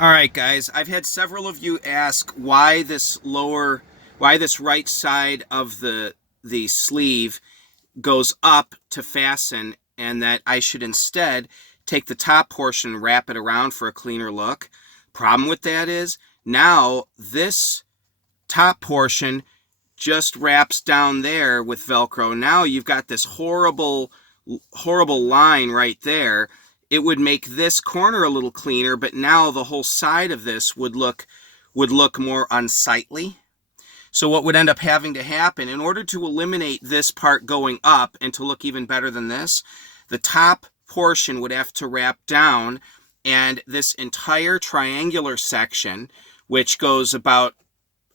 All right, guys, I've had several of you ask why this right side of the sleeve goes up to fasten, and that I should instead take the top portion and wrap it around for a cleaner look. Problem with that is now this top portion just wraps down there with Velcro. Now you've got this horrible line right there. It would make this corner a little cleaner, but now the whole side of this would look more unsightly. So what would end up having to happen, in order to eliminate this part going up and to look even better than this, the top portion would have to wrap down, and this entire triangular section, which goes about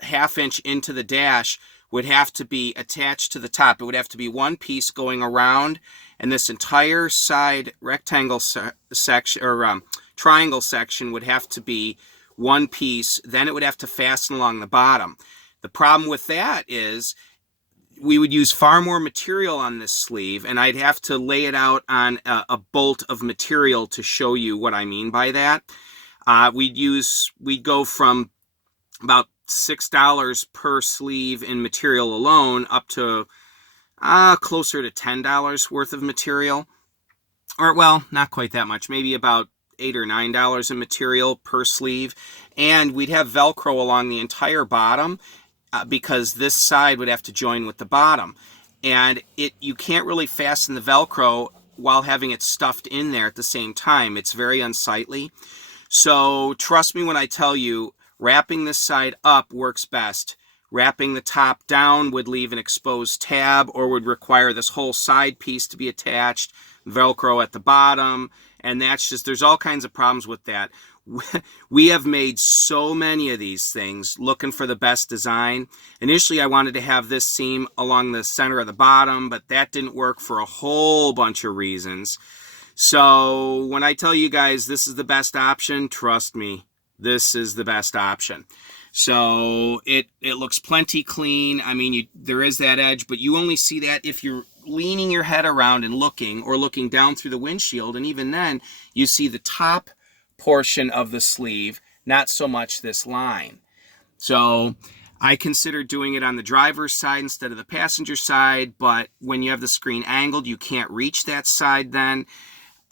½ inch into the dash, would have to be attached to the top. It would have to be one piece going around, and this entire side rectangle section or triangle section would have to be one piece. Then it would have to fasten along the bottom. The problem with that is we would use far more material on this sleeve, and I'd have to lay it out on a bolt of material to show you what I mean by that. We'd go from about $6 per sleeve in material alone up to closer to $10 worth of material. Or, well, not quite that much, maybe about $8 or $9 in material per sleeve. And we'd have Velcro along the entire bottom because this side would have to join with the bottom. And you can't really fasten the Velcro while having it stuffed in there at the same time. It's very unsightly. So trust me when I tell you, wrapping this side up works best. Wrapping the top down would leave an exposed tab or would require this whole side piece to be attached, Velcro at the bottom, and there's all kinds of problems with that. We have made so many of these things looking for the best design. Initially, I wanted to have this seam along the center of the bottom, but that didn't work for a whole bunch of reasons. So when I tell you guys this is the best option, trust me, this is the best option. So it looks plenty clean. I mean, there is that edge, but you only see that if you're leaning your head around and looking, or looking down through the windshield, and even then you see the top portion of the sleeve, not so much this line. So I considered doing it on the driver's side instead of the passenger side, but when you have the screen angled, you can't reach that side then.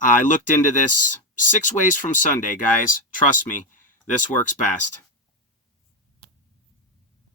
I looked into this 6 ways from Sunday, guys. Trust me, this works best.